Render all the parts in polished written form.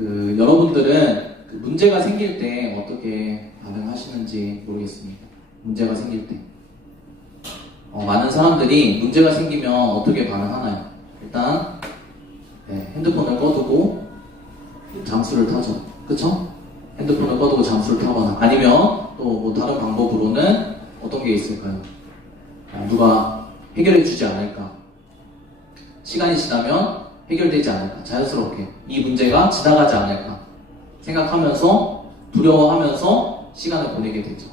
여러분들은 그 문제가 생길 때 어떻게 반응하시는지 모르겠습니다. 문제가 생길 때. 많은 사람들이 문제가 생기면 어떻게 반응하나요? 일단, 핸드폰을 꺼두고 잠수를 타죠. 그쵸? 핸드폰을 꺼두고 잠수를 타거나, 아니면 또 뭐 다른 방법으로는 어떤 게 있을까요? 누가 해결해주지 않을까? 시간이 지나면 해결되지 않을까? 자연스럽게 이 문제가 지나가지 않을까? 생각하면서 두려워하면서 시간을 보내게 되죠.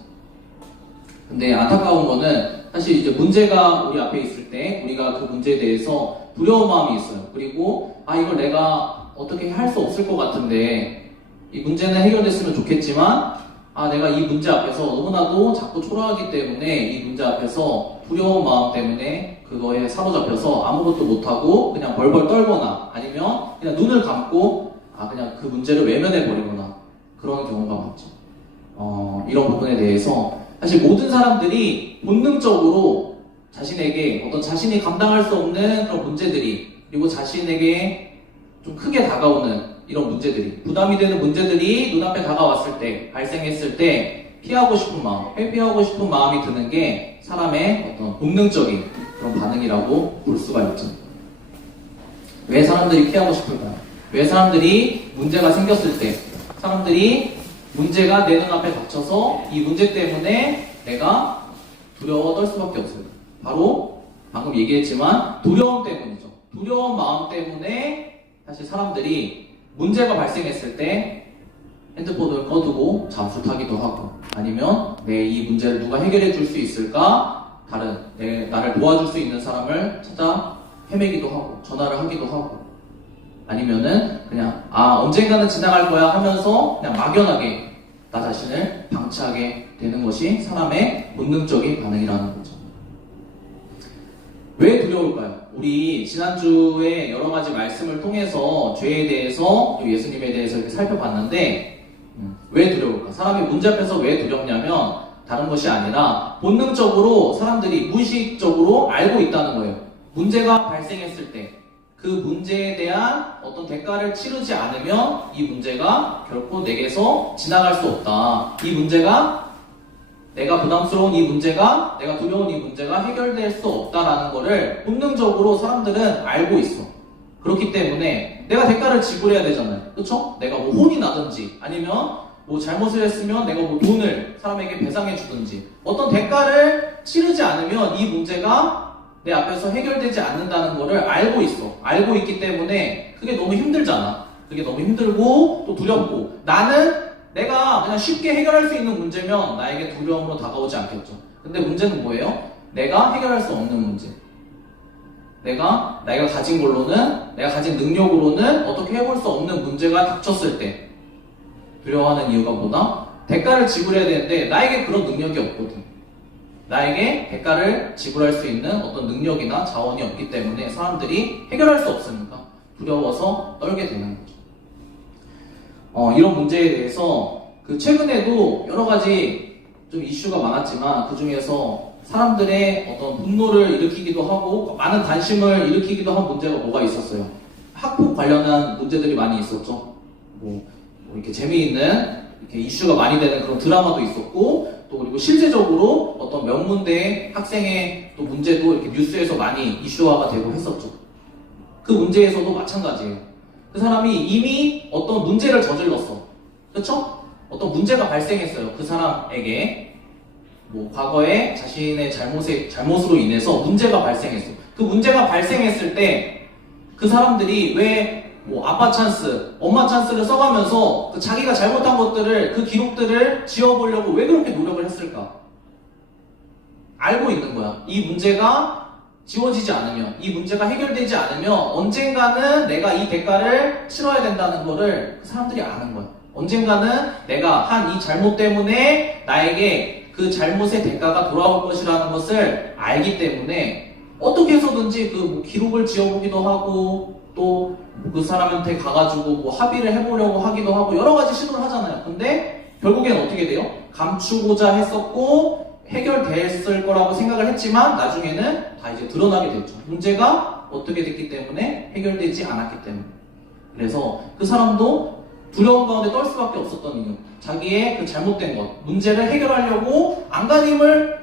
근데 안타까운 거는 사실 이제 문제가 우리 앞에 있을 때 우리가 그 문제에 대해서 두려운 마음이 있어요. 그리고 이걸 내가 어떻게 할 수 없을 것 같은데 이 문제는 해결됐으면 좋겠지만 내가 이 문제 앞에서 너무나도 자꾸 초라하기 때문에 이 문제 앞에서 두려운 마음 때문에 그거에 사로잡혀서 아무것도 못하고 그냥 벌벌 떨거나 아니면 그냥 눈을 감고 그냥 그 문제를 외면해버리거나 그런 경우가 많죠. 이런 부분에 대해서 사실 모든 사람들이 본능적으로 자신에게 어떤 자신이 감당할 수 없는 그런 문제들이 그리고 자신에게 좀 크게 다가오는 이런 문제들이 부담이 되는 문제들이 눈앞에 다가왔을 때 발생했을 때 피하고 싶은 마음, 회피하고 싶은 마음이 드는 게 사람의 어떤 본능적인 그런 반응이라고 볼 수가 있죠. 왜 사람들이 피하고 싶을까요? 왜 사람들이 문제가 생겼을 때 사람들이 문제가 내 눈앞에 닥쳐서 이 문제 때문에 내가 두려워 떨 수밖에 없어요. 바로 방금 얘기했지만 두려움 때문이죠. 두려운 마음 때문에 사실 사람들이 문제가 발생했을 때 핸드폰을 꺼두고 잠수 타기도 하고 아니면 이 문제를 누가 해결해 줄 수 있을까? 다른 나를 도와줄 수 있는 사람을 찾아 헤매기도 하고 전화를 하기도 하고 아니면은 그냥 언젠가는 지나갈 거야 하면서 그냥 막연하게 나 자신을 방치하게 되는 것이 사람의 본능적인 반응이라는 거죠. 왜 두려울까요? 우리 지난주에 여러 가지 말씀을 통해서 죄에 대해서 예수님에 대해서 이렇게 살펴봤는데 왜 두려울까? 사람이 문제 앞에서 왜 두렵냐면 다른 것이 아니라 본능적으로 사람들이 무의식적으로 알고 있다는 거예요. 문제가 발생했을 때 그 문제에 대한 어떤 대가를 치르지 않으면 이 문제가 결코 내게서 지나갈 수 없다. 이 문제가 내가 부담스러운 이 문제가 내가 두려운 이 문제가 해결될 수 없다라는 거를 본능적으로 사람들은 알고 있어. 그렇기 때문에 내가 대가를 지불해야 되잖아요. 그렇죠? 내가 뭐 혼이 나든지 아니면 뭐 잘못을 했으면 내가 뭐 돈을 사람에게 배상해 주든지 어떤 대가를 치르지 않으면 이 문제가 내 앞에서 해결되지 않는다는 거를 알고 있어. 알고 있기 때문에 그게 너무 힘들잖아. 그게 너무 힘들고 또 두렵고 나는 내가 그냥 쉽게 해결할 수 있는 문제면 나에게 두려움으로 다가오지 않겠죠. 근데 문제는 뭐예요? 내가 해결할 수 없는 문제. 내가 가진 걸로는 내가 가진 능력으로는 어떻게 해볼 수 없는 문제가 닥쳤을 때 두려워하는 이유가 뭐다? 대가를 지불해야 되는데 나에게 그런 능력이 없거든. 나에게 대가를 지불할 수 있는 어떤 능력이나 자원이 없기 때문에 사람들이 해결할 수 없으니까 두려워서 떨게 되는 거죠. 이런 문제에 대해서 최근에도 여러 가지 좀 이슈가 많았지만 그 중에서 사람들의 어떤 분노를 일으키기도 하고 많은 관심을 일으키기도 한 문제가 뭐가 있었어요. 학폭 관련한 문제들이 많이 있었죠. 뭐 이렇게 재미있는 이렇게 이슈가 많이 되는 그런 드라마도 있었고 또 그리고 실제적으로 어떤 명문대 학생의 또 문제도 이렇게 뉴스에서 많이 이슈화가 되고 했었죠. 그 문제에서도 마찬가지예요. 그 사람이 이미 어떤 문제를 저질렀어. 그렇죠? 어떤 문제가 발생했어요. 그 사람에게 뭐 과거에 자신의 잘못으로 인해서 문제가 발생했어. 그 문제가 발생했을 때 그 사람들이 왜 뭐 아빠 찬스, 엄마 찬스를 써가면서 자기가 잘못한 것들을 그 기록들을 지워보려고 왜 그렇게 노력을 했을까? 알고 있는 거야. 이 문제가 지워지지 않으면, 이 문제가 해결되지 않으면 언젠가는 내가 이 대가를 치러야 된다는 거를 그 사람들이 아는 거야. 언젠가는 내가 한 이 잘못 때문에 나에게 그 잘못의 대가가 돌아올 것이라는 것을 알기 때문에 어떻게 해서든지 그 기록을 지워보기도 하고 또 그 사람한테 가가지고 뭐 합의를 해보려고 하기도 하고 여러 가지 시도를 하잖아요. 근데 결국엔 어떻게 돼요? 감추고자 했었고 해결됐을 거라고 생각을 했지만 나중에는 다 이제 드러나게 됐죠. 문제가 어떻게 됐기 때문에 해결되지 않았기 때문에. 그래서 그 사람도 두려움 가운데 떨 수밖에 없었던 이유. 자기의 그 잘못된 것, 문제를 해결하려고 안간힘을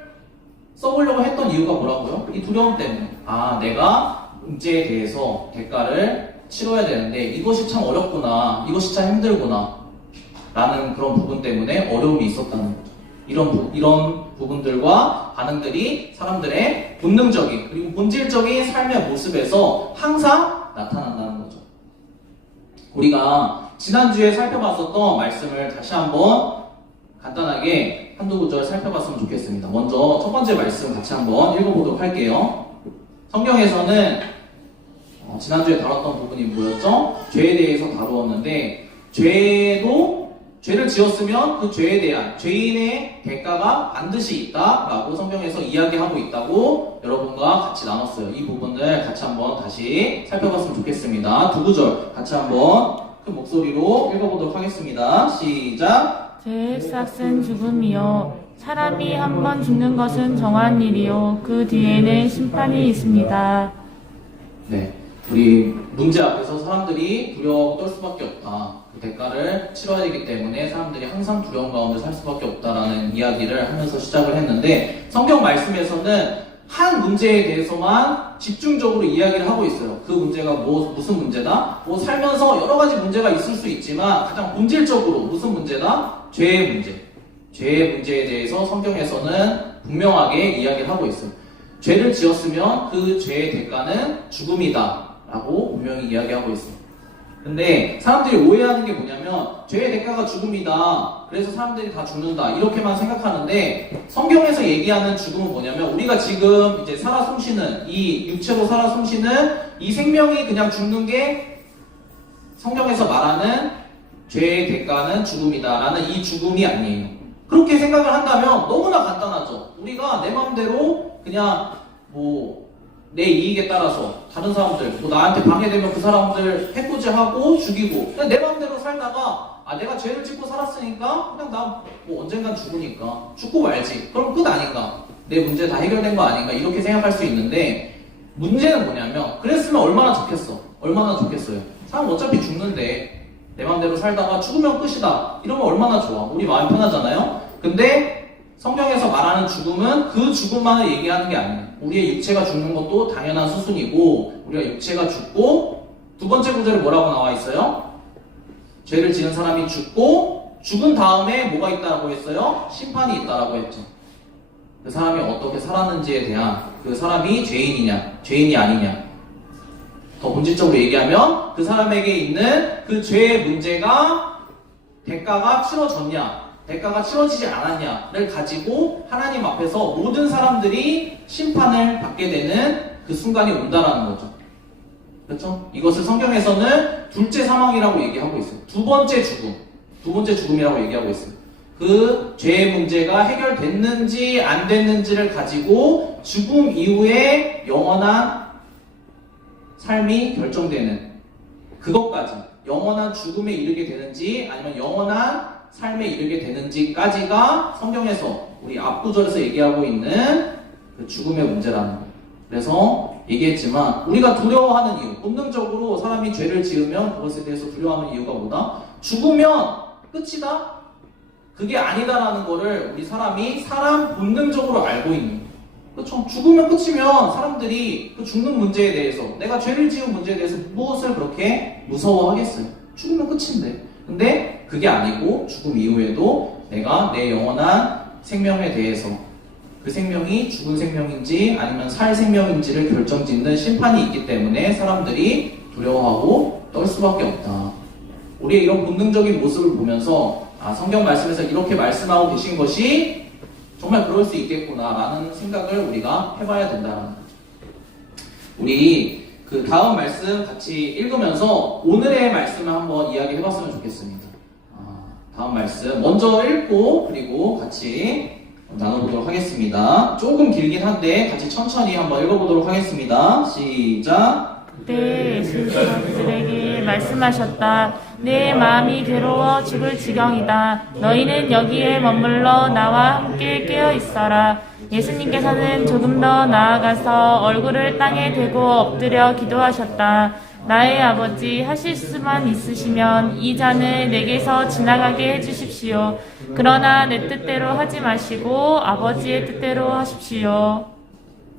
써보려고 했던 이유가 뭐라고요? 이 두려움 때문에. 아, 내가 문제에 대해서 대가를 치러야 되는데 이것이 참 어렵구나, 이것이 참 힘들구나 라는 그런 부분 때문에 어려움이 있었다는 거죠. 이런 부분들과 반응들이 사람들의 본능적인 그리고 본질적인 삶의 모습에서 항상 나타난다는 거죠. 우리가 지난주에 살펴봤었던 말씀을 다시 한번 간단하게 한두 구절 살펴봤으면 좋겠습니다. 먼저 첫 번째 말씀 같이 한번 읽어보도록 할게요. 성경에서는 지난주에 다뤘던 부분이 뭐였죠? 죄에 대해서 다루었는데 죄를 지었으면 그 죄에 대한 죄인의 대가가 반드시 있다라고 성경에서 이야기하고 있다고 여러분과 같이 나눴어요. 이 부분을 같이 한번 다시 살펴봤으면 좋겠습니다. 두 구절 같이 한번 큰 목소리로 읽어보도록 하겠습니다. 시작! 죄의 삭은 죽음이요 사람이 한 번 죽는 것은 정한 일이요 그 뒤에는 심판이 있습니다. 네, 우리 문제 앞에서 사람들이 두려워하고 떨 수밖에 없다. 그 대가를 치러야 되기 때문에 사람들이 항상 두려움 가운데 살 수밖에 없다라는 이야기를 하면서 시작을 했는데 성경 말씀에서는 한 문제에 대해서만 집중적으로 이야기를 하고 있어요. 그 문제가 무슨 문제다? 살면서 여러 가지 문제가 있을 수 있지만 가장 본질적으로 무슨 문제다? 죄의 문제. 죄의 문제에 대해서 성경에서는 분명하게 이야기를 하고 있어요. 죄를 지었으면 그 죄의 대가는 죽음이다 라고 분명히 이야기하고 있어요. 근데 사람들이 오해하는 게 뭐냐면 죄의 대가가 죽음이다, 그래서 사람들이 다 죽는다 이렇게만 생각하는데 성경에서 얘기하는 죽음은 뭐냐면 우리가 지금 이제 살아 숨쉬는 이 육체로 살아 숨쉬는 이 생명이 그냥 죽는 게 성경에서 말하는 죄의 대가는 죽음이다 라는 이 죽음이 아니에요. 그렇게 생각을 한다면 너무나 간단하죠. 우리가 내 마음대로 그냥 내 이익에 따라서 다른 사람들 나한테 방해되면 그 사람들 해코지하고 죽이고 그냥 내 마음대로 살다가 내가 죄를 짓고 살았으니까 그냥 나 언젠간 죽으니까 죽고 말지, 그럼 끝 아닌가, 내 문제 다 해결된 거 아닌가 이렇게 생각할 수 있는데 문제는 뭐냐면 그랬으면 얼마나 좋겠어요. 사람 어차피 죽는데 내 마음대로 살다가 죽으면 끝이다 이러면 얼마나 좋아, 우리 마음이 편하잖아요. 근데 성경에서 말하는 죽음은 그 죽음만을 얘기하는 게 아니에요. 우리의 육체가 죽는 것도 당연한 수순이고 우리가 육체가 죽고 두 번째 구절에 뭐라고 나와 있어요? 죄를 지은 사람이 죽고 죽은 다음에 뭐가 있다고 했어요? 심판이 있다라고 했죠. 그 사람이 어떻게 살았는지에 대한 그 사람이 죄인이냐 죄인이 아니냐, 더 본질적으로 얘기하면 그 사람에게 있는 그 죄의 문제가 대가가 치러졌냐 대가가 치러지지 않았냐를 가지고 하나님 앞에서 모든 사람들이 심판을 받게 되는 그 순간이 온다라는 거죠. 그렇죠? 이것을 성경에서는 둘째 사망이라고 얘기하고 있어요. 두 번째 죽음이라고 얘기하고 있어요. 그 죄의 문제가 해결됐는지 안 됐는지를 가지고 죽음 이후에 영원한 삶이 결정되는 그것까지, 영원한 죽음에 이르게 되는지 아니면 영원한 삶에 이르게 되는지까지가 성경에서 우리 앞구절에서 얘기하고 있는 그 죽음의 문제라는 거예요. 그래서 얘기했지만 우리가 두려워하는 이유, 본능적으로 사람이 죄를 지으면 그것에 대해서 두려워하는 이유가 뭐다? 죽으면 끝이다? 그게 아니다라는 거를 우리 사람이 사람 본능적으로 알고 있는 거예요. 그렇죠? 죽으면 끝이면 사람들이 그 죽는 문제에 대해서, 내가 죄를 지은 문제에 대해서 무엇을 그렇게 무서워하겠어요? 죽으면 끝인데. 근데 그게 아니고 죽음 이후에도 내가 내 영원한 생명에 대해서 그 생명이 죽은 생명인지 아니면 살 생명인지를 결정짓는 심판이 있기 때문에 사람들이 두려워하고 떨 수밖에 없다. 우리의 이런 본능적인 모습을 보면서 성경 말씀에서 이렇게 말씀하고 계신 것이 정말 그럴 수 있겠구나라는 생각을 우리가 해봐야 된다는 거죠. 우리 그 다음 말씀 같이 읽으면서 오늘의 말씀을 한번 이야기해봤으면 좋겠습니다. 다음 말씀 먼저 읽고 그리고 같이 나눠보도록 하겠습니다. 조금 길긴 한데 같이 천천히 한번 읽어보도록 하겠습니다. 시작. 그때 예수께서 그들에게 말씀하셨다. 내 마음이 괴로워 죽을 지경이다. 너희는 여기에 머물러 나와 함께 깨어 있어라. 예수님께서는 조금 더 나아가서 얼굴을 땅에 대고 엎드려 기도하셨다. 나의 아버지 하실 수만 있으시면 이 잔을 내게서 지나가게 해주십시오. 그러나 내 뜻대로 하지 마시고 아버지의 뜻대로 하십시오.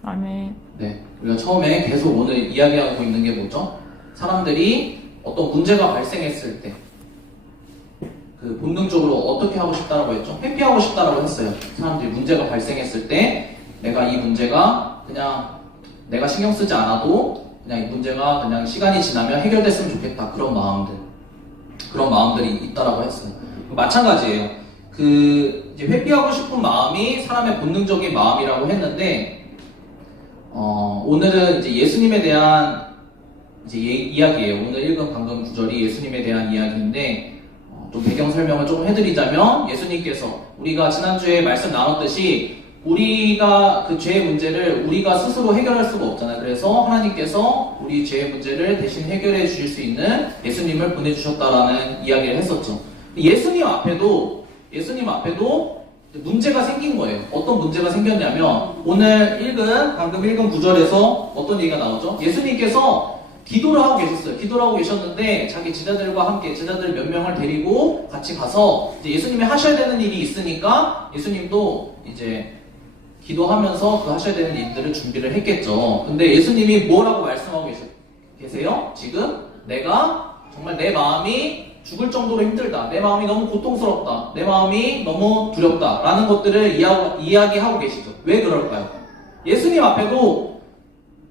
아멘. 네, 우리가 처음에 계속 오늘 이야기하고 있는 게 뭐죠? 사람들이 어떤 문제가 발생했을 때 그 본능적으로 어떻게 하고 싶다라고 했죠? 회피하고 싶다라고 했어요. 사람들이 문제가 발생했을 때 내가 이 문제가 그냥 내가 신경 쓰지 않아도 그냥 이 문제가 그냥 시간이 지나면 해결됐으면 좋겠다. 그런 마음들이 있다라고 했어요. 마찬가지예요. 그 이제 회피하고 싶은 마음이 사람의 본능적인 마음이라고 했는데 오늘은 이제 예수님에 대한 이제 이야기예요. 오늘 읽은 방금 구절이 예수님에 대한 이야기인데 좀 배경 설명을 조금 해드리자면 예수님께서 우리가 지난주에 말씀 나눴듯이 우리가 그 죄의 문제를 우리가 스스로 해결할 수가 없잖아요. 그래서 하나님께서 우리 죄의 문제를 대신 해결해 주실 수 있는 예수님을 보내주셨다라는 이야기를 했었죠. 예수님 앞에도 문제가 생긴 거예요. 어떤 문제가 생겼냐면 오늘 방금 읽은 구절에서 어떤 얘기가 나오죠? 예수님께서 기도를 하고 계셨어요. 기도를 하고 계셨는데 자기 제자들과 함께 제자들 몇 명을 데리고 같이 가서 이제 예수님이 하셔야 되는 일이 있으니까 예수님도 이제 기도하면서 그 하셔야 되는 일들을 준비를 했겠죠. 근데 예수님이 뭐라고 말씀하고 계세요? 지금 내가 정말 내 마음이 죽을 정도로 힘들다. 내 마음이 너무 고통스럽다. 내 마음이 너무 두렵다. 라는 것들을 이야기하고 계시죠. 왜 그럴까요? 예수님 앞에도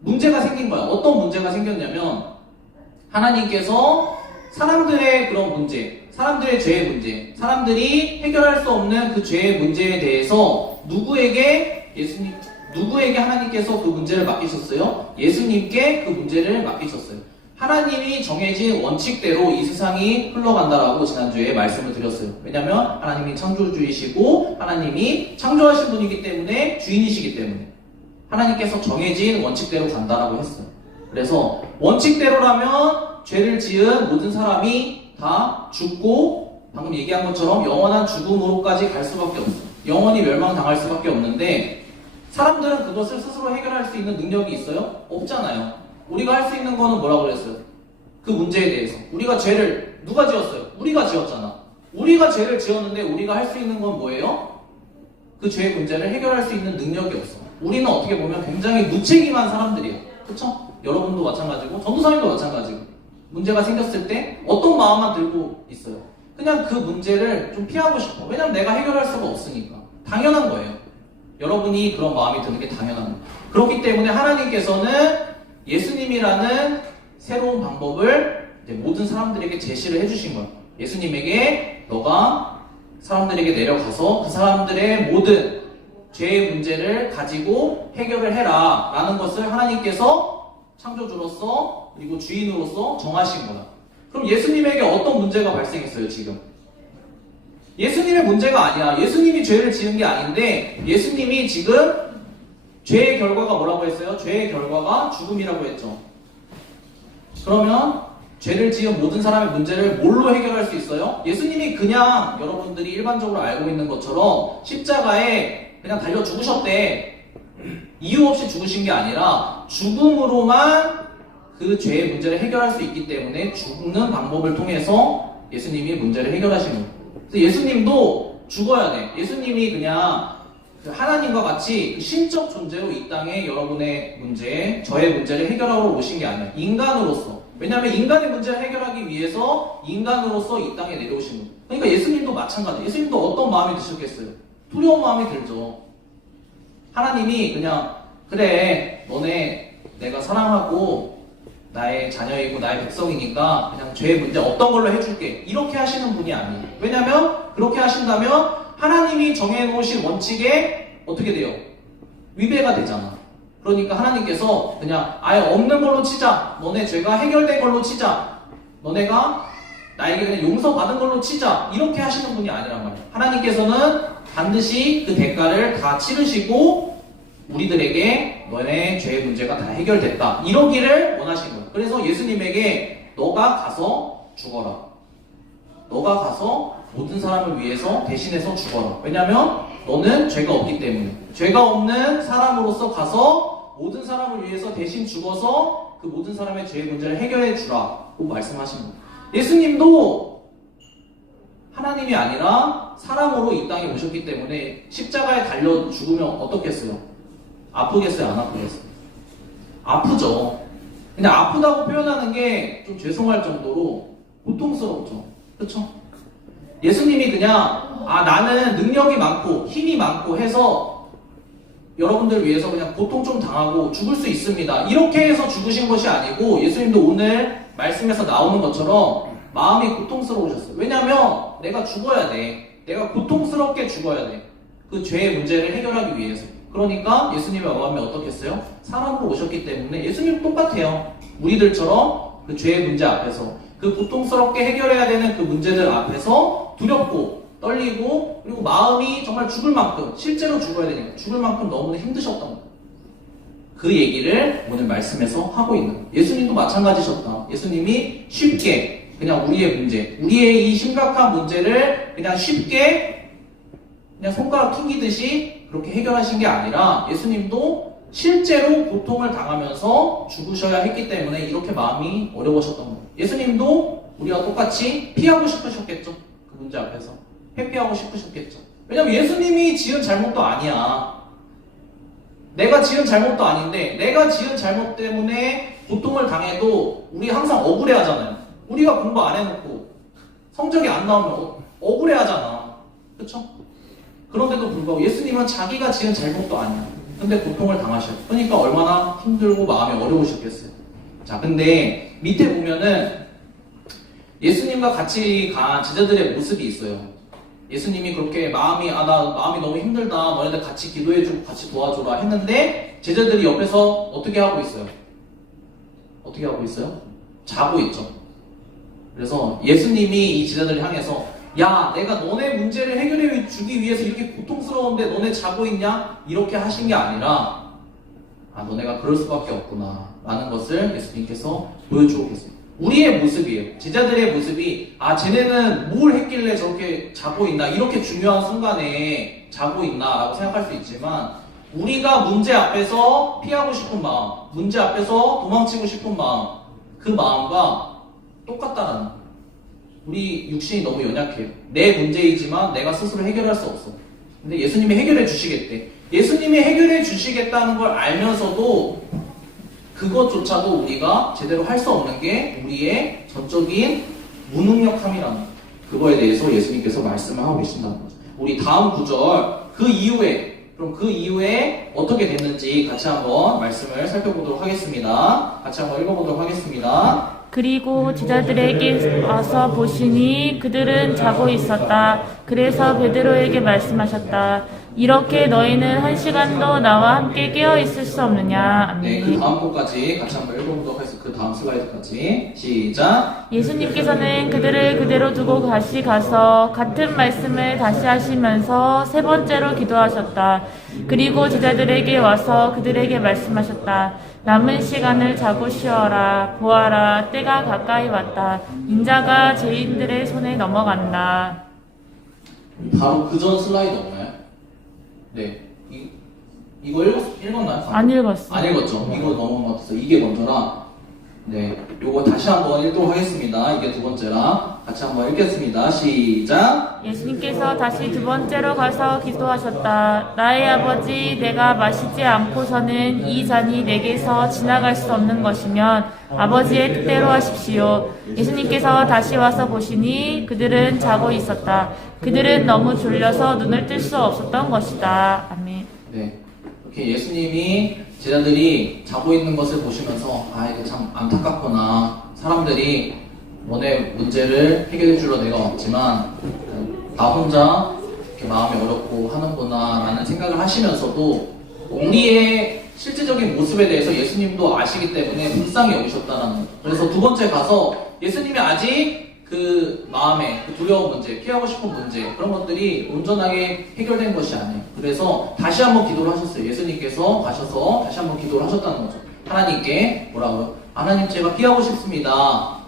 문제가 생긴 거야. 어떤 문제가 생겼냐면 하나님께서 사람들의 그런 문제, 사람들의 죄의 문제, 사람들이 해결할 수 없는 그 죄의 문제에 대해서 누구에게 하나님께서 그 문제를 맡기셨어요? 예수님께 그 문제를 맡기셨어요. 하나님이 정해진 원칙대로 이 세상이 흘러간다라고 지난주에 말씀을 드렸어요. 왜냐하면 하나님이 창조주이시고 하나님이 창조하신 분이기 때문에 주인이시기 때문에 하나님께서 정해진 원칙대로 간다라고 했어요. 그래서 원칙대로라면 죄를 지은 모든 사람이 다 죽고 방금 얘기한 것처럼 영원한 죽음으로까지 갈 수밖에 없어요. 영원히 멸망당할 수밖에 없는데 사람들은 그것을 스스로 해결할 수 있는 능력이 있어요? 없잖아요. 우리가 할 수 있는 거는 뭐라고 그랬어요? 그 문제에 대해서 우리가 죄를 누가 지었어요? 우리가 지었잖아. 우리가 죄를 지었는데 우리가 할 수 있는 건 뭐예요? 그 죄의 문제를 해결할 수 있는 능력이 없어. 우리는 어떻게 보면 굉장히 무책임한 사람들이에요. 그쵸? 여러분도 마찬가지고 전도사님도 마찬가지고 문제가 생겼을 때 어떤 마음만 들고 있어요? 그냥 그 문제를 좀 피하고 싶어. 왜냐면 내가 해결할 수가 없으니까. 당연한 거예요. 여러분이 그런 마음이 드는 게 당연한 거예요. 그렇기 때문에 하나님께서는 예수님이라는 새로운 방법을 이제 모든 사람들에게 제시를 해주신 거예요. 예수님에게 너가 사람들에게 내려가서 그 사람들의 모든 죄의 문제를 가지고 해결을 해라 라는 것을 하나님께서 창조주로서 그리고 주인으로서 정하신 거다. 그럼 예수님에게 어떤 문제가 발생했어요 지금? 예수님의 문제가 아니야. 예수님이 죄를 지은 게 아닌데 예수님이 지금 죄의 결과가 뭐라고 했어요? 죄의 결과가 죽음이라고 했죠. 그러면 죄를 지은 모든 사람의 문제를 뭘로 해결할 수 있어요? 예수님이 그냥 여러분들이 일반적으로 알고 있는 것처럼 십자가에 그냥 달려 죽으셨대. 이유 없이 죽으신 게 아니라 죽음으로만 그 죄의 문제를 해결할 수 있기 때문에 죽는 방법을 통해서 예수님이 문제를 해결하신 거예요. 그래서 예수님도 죽어야 돼. 예수님이 그냥 하나님과 같이 신적 존재로 이 땅에 여러분의 문제, 저의 문제를 해결하러 오신 게 아니에요. 인간으로서. 왜냐하면 인간의 문제를 해결하기 위해서 인간으로서 이 땅에 내려오신 거예요. 그러니까 예수님도 마찬가지예요. 예수님도 어떤 마음이 드셨겠어요? 두려운 마음이 들죠. 하나님이 그냥 그래 너네 내가 사랑하고 나의 자녀이고 나의 백성이니까 그냥 죄의 문제 없던 걸로 해줄게 이렇게 하시는 분이 아니에요. 왜냐하면 그렇게 하신다면 하나님이 정해놓으신 원칙에 어떻게 돼요? 위배가 되잖아. 그러니까 하나님께서 그냥 아예 없는 걸로 치자. 너네 죄가 해결된 걸로 치자. 너네가 나에게 그냥 용서받은 걸로 치자. 이렇게 하시는 분이 아니란 말이에요. 하나님께서는 반드시 그 대가를 다 치르시고 우리들에게 너네 죄의 문제가 다 해결됐다. 이러기를 원하신 거예요. 그래서 예수님에게 너가 가서 죽어라. 너가 가서 모든 사람을 위해서 대신해서 죽어라. 왜냐면 너는 죄가 없기 때문에. 죄가 없는 사람으로서 가서 모든 사람을 위해서 대신 죽어서 그 모든 사람의 죄의 문제를 해결해 주라고 말씀하신 거예요. 예수님도 하나님이 아니라 사람으로 이 땅에 오셨기 때문에 십자가에 달려 죽으면 어떻겠어요? 아프겠어요? 안 아프겠어요? 아프죠. 근데 아프다고 표현하는 게 좀 죄송할 정도로 고통스럽죠. 그렇죠? 예수님이 그냥 나는 능력이 많고 힘이 많고 해서 여러분들 위해서 그냥 고통 좀 당하고 죽을 수 있습니다. 이렇게 해서 죽으신 것이 아니고 예수님도 오늘 말씀에서 나오는 것처럼 마음이 고통스러우셨어요. 왜냐하면 내가 죽어야 돼. 내가 고통스럽게 죽어야 돼. 그 죄의 문제를 해결하기 위해서. 그러니까 예수님의 마음이 어떻겠어요? 사람으로 오셨기 때문에 예수님 똑같아요. 우리들처럼 그 죄의 문제 앞에서 그 고통스럽게 해결해야 되는 그 문제들 앞에서 두렵고 떨리고 그리고 마음이 정말 죽을 만큼 실제로 죽어야 되니까 죽을 만큼 너무나 힘드셨던 거예요. 그 얘기를 오늘 말씀에서 하고 있는 거예요. 예수님도 마찬가지셨다. 예수님이 쉽게 그냥 우리의 문제, 우리의 이 심각한 문제를 그냥 쉽게 그냥 손가락 튕기듯이 그렇게 해결하신 게 아니라 예수님도 실제로 고통을 당하면서 죽으셔야 했기 때문에 이렇게 마음이 어려우셨던 거예요. 예수님도 우리와 똑같이 피하고 싶으셨겠죠. 그 문제 앞에서 회피하고 싶으셨겠죠. 왜냐면 예수님이 지은 잘못도 아니야. 내가 지은 잘못도 아닌데 내가 지은 잘못 때문에 고통을 당해도 우리 항상 억울해하잖아요. 우리가 공부 안 해놓고 성적이 안 나오면 억울해하잖아. 그렇죠? 그런데도 불구하고 예수님은 자기가 지은 잘못도 아니야. 근데 고통을 당하셔요. 그러니까 얼마나 힘들고 마음이 어려우셨겠어요. 자, 근데 밑에 보면은 예수님과 같이 간 제자들의 모습이 있어요. 예수님이 그렇게 나 마음이 너무 힘들다. 너네들 같이 기도해주고 같이 도와줘라 했는데 제자들이 옆에서 어떻게 하고 있어요? 어떻게 하고 있어요? 자고 있죠. 그래서 예수님이 이 제자들을 향해서 야, 내가 너네 문제를 해결해 주기 위해서 이렇게 고통스러운데 너네 자고 있냐? 이렇게 하신 게 아니라 너네가 그럴 수밖에 없구나 라는 것을 예수님께서 보여주고 계세요. 우리의 모습이에요. 제자들의 모습이 쟤네는 뭘 했길래 저렇게 자고 있나, 이렇게 중요한 순간에 자고 있나 라고 생각할 수 있지만 우리가 문제 앞에서 피하고 싶은 마음, 문제 앞에서 도망치고 싶은 마음, 그 마음과 똑같다는 거예요. 우리 육신이 너무 연약해요. 내 문제이지만 내가 스스로 해결할 수 없어. 근데 예수님이 해결해 주시겠대. 예수님이 해결해 주시겠다는 걸 알면서도 그것조차도 우리가 제대로 할 수 없는 게 우리의 전적인 무능력함이라는 거예요. 그거에 대해서 예수님께서 말씀을 하고 계신다는 거죠. 우리 다음 구절 그 이후에 어떻게 됐는지 같이 한번 말씀을 살펴보도록 하겠습니다. 같이 한번 읽어보도록 하겠습니다. 그리고 제자들에게 와서 보시니 그들은 자고 있었다. 그래서 베드로에게 말씀하셨다. 이렇게 너희는 1시간도 나와 함께 깨어 있을 수 없느냐. 네, 그 다음 것까지 같이 한번 읽어보도록 하겠습니다. 그 다음 슬라이드까지 시작. 예수님께서는 그들을 그대로 두고 다시 가서 같은 말씀을 다시 하시면서 3번째로 기도하셨다. 그리고 제자들에게 와서 그들에게 말씀하셨다. 남은 시간을 자고 쉬어라. 보아라, 때가 가까이 왔다. 인자가 죄인들의 손에 넘어간다. 바로 그 전 슬라이드 없나요? 네. 이거 읽었나요? 안 읽었어. 안 읽었죠? 이거 넘어간 것 같아서 이게 먼저라. 네. 요거 다시 한번 읽도록 하겠습니다. 이게 두 번째라. 같이 한번 읽겠습니다. 시작. 예수님께서 다시 2번째로 가서 기도하셨다. 나의 아버지, 내가 마시지 않고서는 이 잔이 내게서 지나갈 수 없는 것이면 아버지의 뜻대로 하십시오. 예수님께서 다시 와서 보시니 그들은 자고 있었다. 그들은 너무 졸려서 눈을 뜰 수 없었던 것이다. 아멘. 네. 이렇게 예수님이 제자들이 자고 있는 것을 보시면서 이거 참 안타깝구나. 사람들이 너네 문제를 해결해 주러 내가 왔지만 나 혼자 이렇게 마음이 어렵고 하는구나 라는 생각을 하시면서도 우리의 실제적인 모습에 대해서 예수님도 아시기 때문에 불쌍히 여기셨다는 거예요. 그래서 두 번째 가서 예수님이 아직 그 마음의 그 두려운 문제, 피하고 싶은 문제 그런 것들이 온전하게 해결된 것이 아니에요. 그래서 다시 한번 기도를 하셨어요. 예수님께서 가셔서 다시 한번 기도를 하셨다는 거죠. 하나님께 뭐라고요? 하나님, 제가 피하고 싶습니다.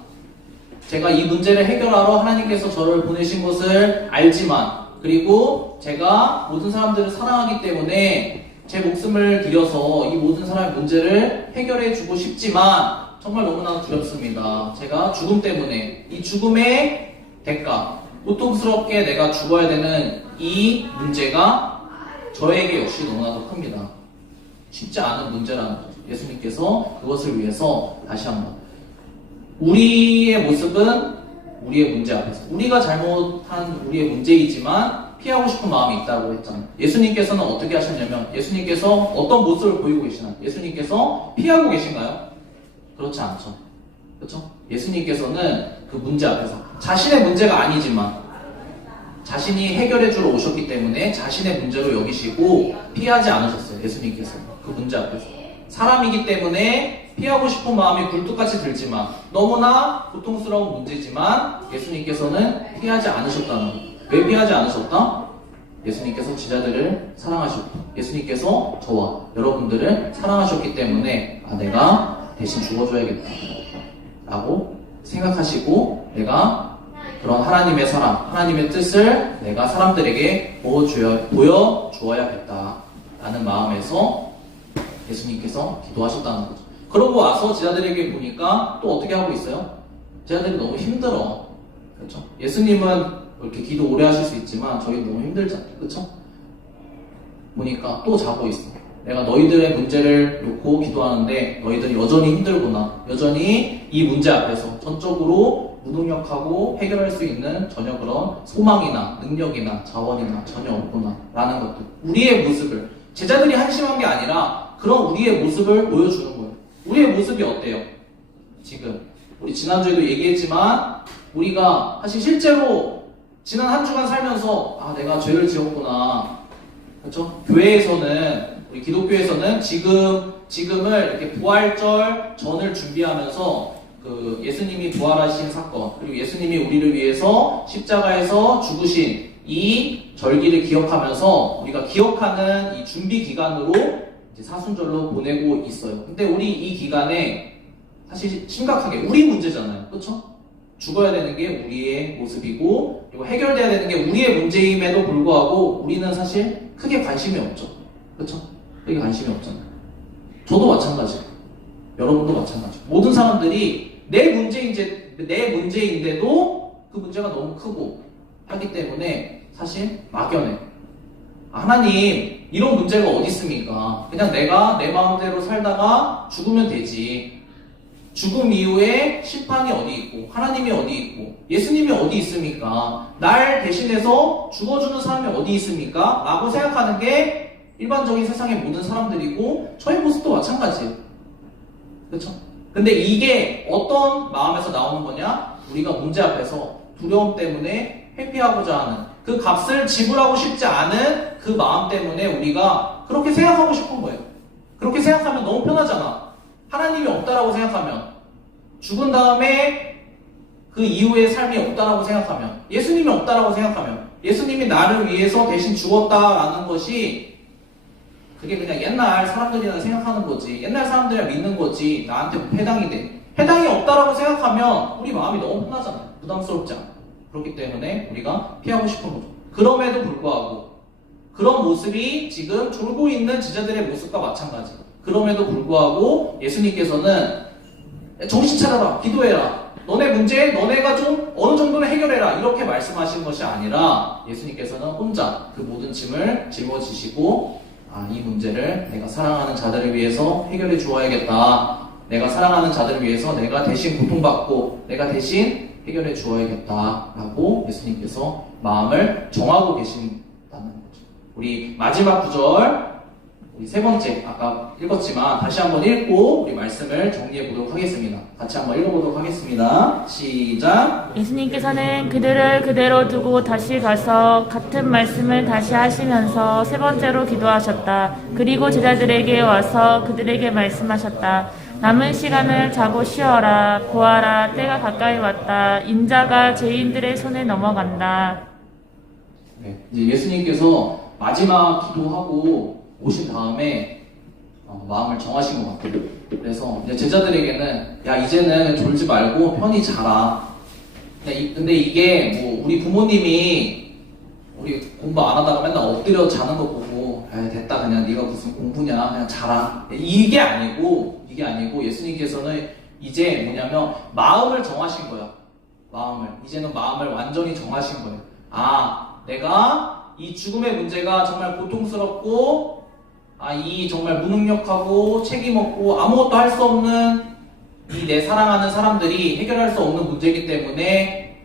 제가 이 문제를 해결하러 하나님께서 저를 보내신 것을 알지만, 그리고 제가 모든 사람들을 사랑하기 때문에 제 목숨을 들여서 이 모든 사람의 문제를 해결해 주고 싶지만 정말 너무나 두렵습니다. 제가 죽음 때문에 이 죽음의 대가, 고통스럽게 내가 죽어야 되는 이 문제가 저에게 역시 너무나도 큽니다. 쉽지 않은 문제라는 거죠. 예수님께서 그것을 위해서 다시 한번 우리의 모습은 우리의 문제 앞에서 우리가 잘못한 우리의 문제이지만 피하고 싶은 마음이 있다고 했잖아요. 예수님께서는 어떻게 하셨냐면 예수님께서 어떤 모습을 보이고 계시나요? 예수님께서 피하고 계신가요? 그렇지 않죠. 그렇죠? 예수님께서는 그 문제 앞에서 자신의 문제가 아니지만 자신이 해결해 주러 오셨기 때문에 자신의 문제로 여기시고 피하지 않으셨어요. 예수님께서 그 문제 앞에서 사람이기 때문에 피하고 싶은 마음이 굴뚝같이 들지만 너무나 고통스러운 문제지만 예수님께서는 피하지 않으셨다는 거예요. 왜 피하지 않으셨다? 예수님께서 제자들을 사랑하셨고 예수님께서 저와 여러분들을 사랑하셨기 때문에 내가 대신 죽어줘야겠다 라고 생각하시고 내가 그런 하나님의 사랑, 하나님의 뜻을 내가 사람들에게 보여주어야겠다 라는 마음에서 예수님께서 기도하셨다는 거죠. 그러고 와서 제자들에게 보니까 또 어떻게 하고 있어요? 제자들이 너무 힘들어. 그렇죠? 예수님은 이렇게 기도 오래 하실 수 있지만 저희 너무 힘들잖아요. 그렇죠? 보니까 또 자고 있어. 내가 너희들의 문제를 놓고 기도하는데 너희들이 여전히 힘들구나. 여전히 이 문제 앞에서 전적으로 무능력하고 해결할 수 있는 전혀 그런 소망이나 능력이나 자원이나 전혀 없구나 라는 것들. 우리의 모습을 제자들이 한심한 게 아니라 그런 우리의 모습을 보여주는 거예요. 우리의 모습이 어때요? 지금 우리 지난주에도 얘기했지만 우리가 사실 실제로 지난 한 주간 살면서 내가 죄를 지었구나. 그렇죠? 교회에서는 우리 기독교에서는 지금을 이렇게 부활절 전을 준비하면서 그 예수님이 부활하신 사건 그리고 예수님이 우리를 위해서 십자가에서 죽으신 이 절기를 기억하면서 우리가 기억하는 이 준비 기간으로 이제 사순절로 보내고 있어요. 근데 우리 이 기간에 사실 심각하게 우리 문제잖아요. 그렇죠? 죽어야 되는 게 우리의 모습이고 그리고 해결돼야 되는 게 우리의 문제임에도 불구하고 우리는 사실 크게 관심이 없죠. 그렇죠? 크게 관심이 없잖아요. 저도 마찬가지고 여러분도 마찬가지고 모든 사람들이 내 문제인데도 그 문제가 너무 크고 하기 때문에 사실 막연해. 하나님 이런 문제가 어디 있습니까? 그냥 내가 내 마음대로 살다가 죽으면 되지. 죽음 이후에 심판이 어디 있고 하나님이 어디 있고 예수님이 어디 있습니까? 날 대신해서 죽어주는 사람이 어디 있습니까? 라고 생각하는 게 일반적인 세상의 모든 사람들이고 저희 모습도 마찬가지예요. 그렇죠? 근데 이게 어떤 마음에서 나오는 거냐? 우리가 문제 앞에서 두려움 때문에 회피하고자 하는 그 값을 지불하고 싶지 않은 그 마음 때문에 우리가 그렇게 생각하고 싶은 거예요. 그렇게 생각하면 너무 편하잖아. 하나님이 없다라고 생각하면 죽은 다음에 그 이후의 삶이 없다라고 생각하면 예수님이 없다라고 생각하면 예수님이 나를 위해서 대신 죽었다라는 것이 그게 그냥 옛날 사람들이나 생각하는 거지 옛날 사람들이나 믿는 거지 나한테 뭐 해당이 돼 해당이 없다라고 생각하면 우리 마음이 너무 편하잖아요. 부담스럽지 않아. 그렇기 때문에 우리가 피하고 싶은 거죠. 그럼에도 불구하고 그런 모습이 지금 졸고 있는 제자들의 모습과 마찬가지. 그럼에도 불구하고 예수님께서는 정신 차려라, 기도해라. 너네 문제, 너네가 좀 어느 정도는 해결해라. 이렇게 말씀하신 것이 아니라 예수님께서는 혼자 그 모든 짐을 짊어지시고 이 문제를 내가 사랑하는 자들을 위해서 해결해 주어야겠다. 내가 사랑하는 자들을 위해서 내가 대신 고통받고 내가 대신 해결해 주어야겠다라고 예수님께서 마음을 정하고 계신다는 거죠. 우리 마지막 구절 우리 세 번째 아까 읽었지만 다시 한번 읽고 우리 말씀을 정리해 보도록 하겠습니다. 같이 한번 읽어보도록 하겠습니다. 시작. 예수님께서는 그들을 그대로 두고 다시 가서 같은 말씀을 다시 하시면서 세 번째로 기도하셨다. 그리고 제자들에게 와서 그들에게 말씀하셨다. 남은 시간을 자고 쉬어라. 보아라, 때가 가까이 왔다. 인자가 죄인들의 손에 넘어간다. 네, 이제 예수님께서 마지막 기도하고 오신 다음에 마음을 정하신 것 같아요. 그래서 이제 제자들에게는 야 이제는 졸지 말고 편히 자라. 근데 이게 뭐 우리 부모님이 우리 공부 안 하다가 맨날 엎드려 자는 거 보고 됐다 그냥 네가 무슨 공부냐 그냥 자라. 이게 아니고 예수님께서는 이제 뭐냐면 마음을 정하신 거야. 이제는 마음을 완전히 정하신 거예요. 아, 내가 이 죽음의 문제가 정말 고통스럽고, 이 정말 무능력하고 책임 없고 아무것도 할 수 없는 이 내 사랑하는 사람들이 해결할 수 없는 문제이기 때문에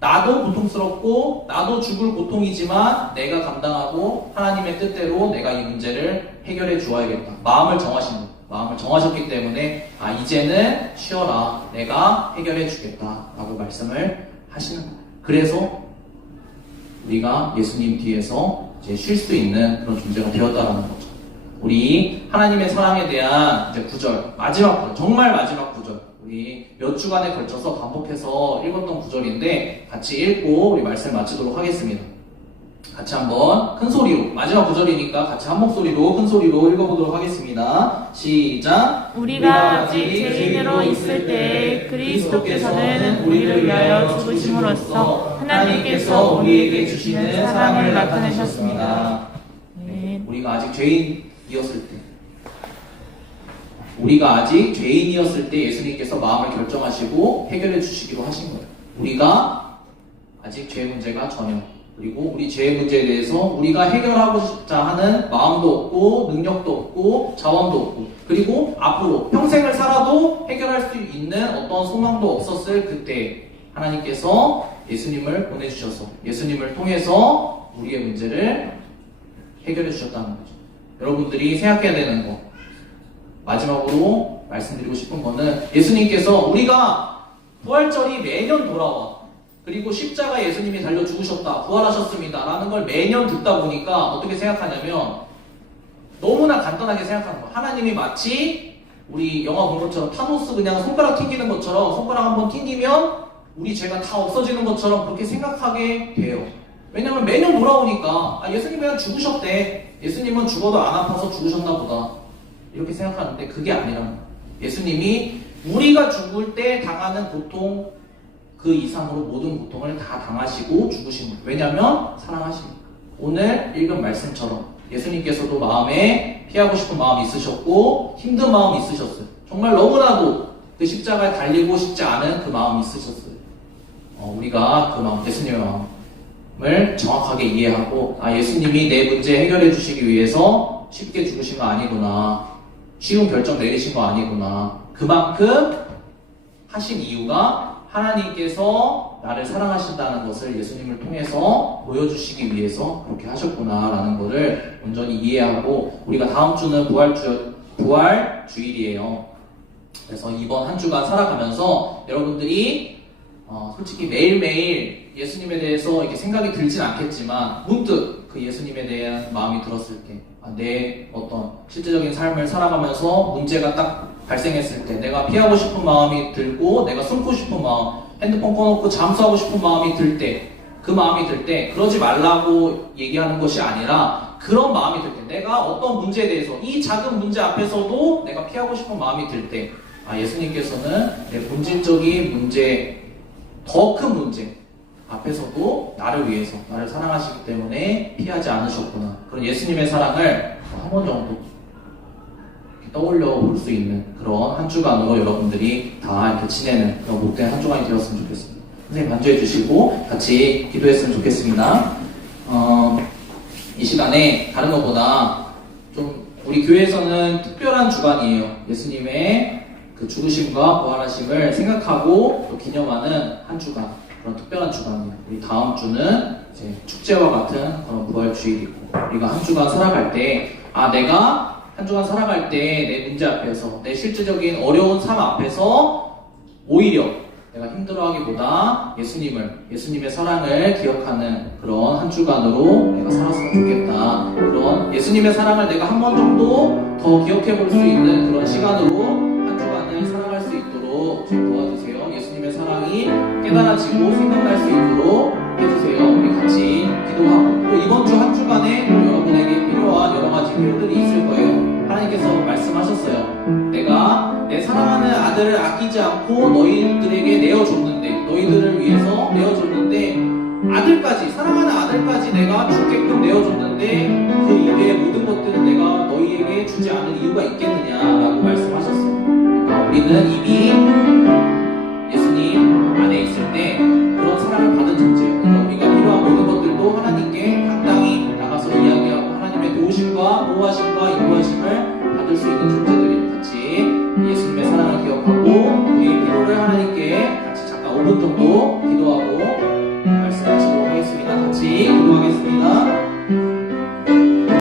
나도 고통스럽고 나도 죽을 고통이지만 내가 감당하고 하나님의 뜻대로 내가 이 문제를 해결해 주어야겠다. 마음을 정하신 거예요. 마음을 정하셨기 때문에 이제는 쉬어라. 내가 해결해 주겠다. 라고 말씀을 하시는 거예요. 그래서 우리가 예수님 뒤에서 이제 쉴 수 있는 그런 존재가 되었다라는 거죠. 우리 하나님의 사랑에 대한 이제 구절, 마지막 구절, 정말 마지막 구절. 우리 몇 주간에 걸쳐서 반복해서 읽었던 구절인데 같이 읽고 우리 말씀 마치도록 하겠습니다. 같이 한번 큰 소리로, 마지막 구절이니까 같이 한 목소리로 큰 소리로 읽어보도록 하겠습니다. 시작. 우리가 아직 죄인으로 있을 때 그리스도께서는 우리를 위하여 죽으심으로써 하나님께서 우리에게 주시는 사랑을 나타내셨습니다. 네. 우리가 아직 죄인이었을 때 예수님께서 마음을 결정하시고 해결해 주시기로 하신 거예요. 우리가 아직 죄 문제가 전혀, 그리고 우리 죄의 문제에 대해서 우리가 해결하고자 하는 마음도 없고 능력도 없고 자원도 없고, 그리고 앞으로 평생을 살아도 해결할 수 있는 어떤 소망도 없었을 그때 하나님께서 예수님을 보내주셔서 예수님을 통해서 우리의 문제를 해결해 주셨다는 거죠. 여러분들이 생각해야 되는 거, 마지막으로 말씀드리고 싶은 거는, 예수님께서 우리가 부활절이 매년 돌아와, 그리고 십자가 예수님이 달려 죽으셨다, 부활하셨습니다 라는 걸 매년 듣다 보니까 어떻게 생각하냐면 너무나 간단하게 생각하는 거예요. 하나님이 마치 우리 영화 본 것처럼 타노스 그냥 손가락 튕기는 것처럼, 손가락 한번 튕기면 우리 죄가 다 없어지는 것처럼 그렇게 생각하게 돼요. 왜냐면 매년 돌아오니까 예수님이 그냥 죽으셨대, 예수님은 죽어도 안 아파서 죽으셨나 보다, 이렇게 생각하는데 그게 아니라, 예수님이 우리가 죽을 때 당하는 고통 그 이상으로 모든 고통을 다 당하시고 죽으신 거예요. 왜냐면 사랑하시니까. 오늘 읽은 말씀처럼 예수님께서도 마음에 피하고 싶은 마음이 있으셨고 힘든 마음이 있으셨어요. 정말 너무나도 그 십자가에 달리고 싶지 않은 그 마음이 있으셨어요. 우리가 그 마음, 예수님의 마음을 정확하게 이해하고, 예수님이 내 문제 해결해 주시기 위해서 쉽게 죽으신 거 아니구나, 쉬운 결정 내리신 거 아니구나, 그만큼 하신 이유가 하나님께서 나를 사랑하신다는 것을 예수님을 통해서 보여주시기 위해서 그렇게 하셨구나라는 것을 온전히 이해하고, 우리가 다음 주는 부활주일이에요. 그래서 이번 한 주간 살아가면서 여러분들이 솔직히 매일매일 예수님에 대해서 이렇게 생각이 들진 않겠지만 문득 그 예수님에 대한 마음이 들었을 때, 내 어떤 실제적인 삶을 살아가면서 문제가 딱 발생했을 때, 내가 피하고 싶은 마음이 들고 내가 숨고 싶은 마음, 핸드폰 꺼놓고 잠수하고 싶은 마음이 들 때, 그 마음이 들 때 그러지 말라고 얘기하는 것이 아니라, 그런 마음이 들 때, 내가 어떤 문제에 대해서 이 작은 문제 앞에서도 내가 피하고 싶은 마음이 들 때, 예수님께서는 내 본질적인 문제, 더 큰 문제 앞에서도 나를 위해서, 나를 사랑하시기 때문에 피하지 않으셨구나, 그런 예수님의 사랑을 한 번 정도 떠올려 볼 수 있는 그런 한 주간으로 여러분들이 다 이렇게 지내는 그런 복된 한 주간이 되었으면 좋겠습니다. 선생님 반주해 주시고 같이 기도했으면 좋겠습니다. 이 시간에 다른 것보다 좀 우리 교회에서는 특별한 주간이에요. 예수님의 그 죽으심과 부활하심을 생각하고 또 기념하는 한 주간, 그런 특별한 주간이에요. 우리 다음 주는 이제 축제와 같은 그런 부활주일이고, 우리가 한 주간 살아갈 때, 내가 한 주간 살아갈 때 내 문제 앞에서, 내 실제적인 어려운 삶 앞에서 오히려 내가 힘들어하기보다 예수님의 사랑을 기억하는 그런 한 주간으로 내가 살았으면 좋겠다, 그런 예수님의 사랑을 내가 한 번 정도 더 기억해 볼 수 있는 그런 시간으로 한 주간을 살아갈 수 있도록 도와주세요. 예수님의 사랑이 깨달아지고 생각날 수 있도록 해주세요. 우리 같이 기도하고, 또 이번 주 한 주간에 여러분에게 필요한 여러 가지 필요들이 있을 거예요. 하나님께서 말씀하셨어요. 내가 내 사랑하는 아들을 아끼지 않고 너희들에게 내어줬는데, 너희들을 위해서 내어줬는데, 사랑하는 아들까지 내가 죽게끔 내어줬는데 그 이외의 모든 것들은 내가 너희에게 주지 않을 이유가 있겠느냐라고 말씀하셨어요. 그러니까 우리는 이미 예수님 안에 있을 때 그런 사랑을 받은 존재예요. 그러니까 우리가 필요한 모든 것들도 하나님께 당당히 나가서 이야기하고 하나님의 도우심과 보호하심과 인도하심을 받을 수 있는 존재들이에요. 같이 예수님의 사랑을 기억하고 우리의 필요를 하나님께 같이 잠깐 5분 정도 기도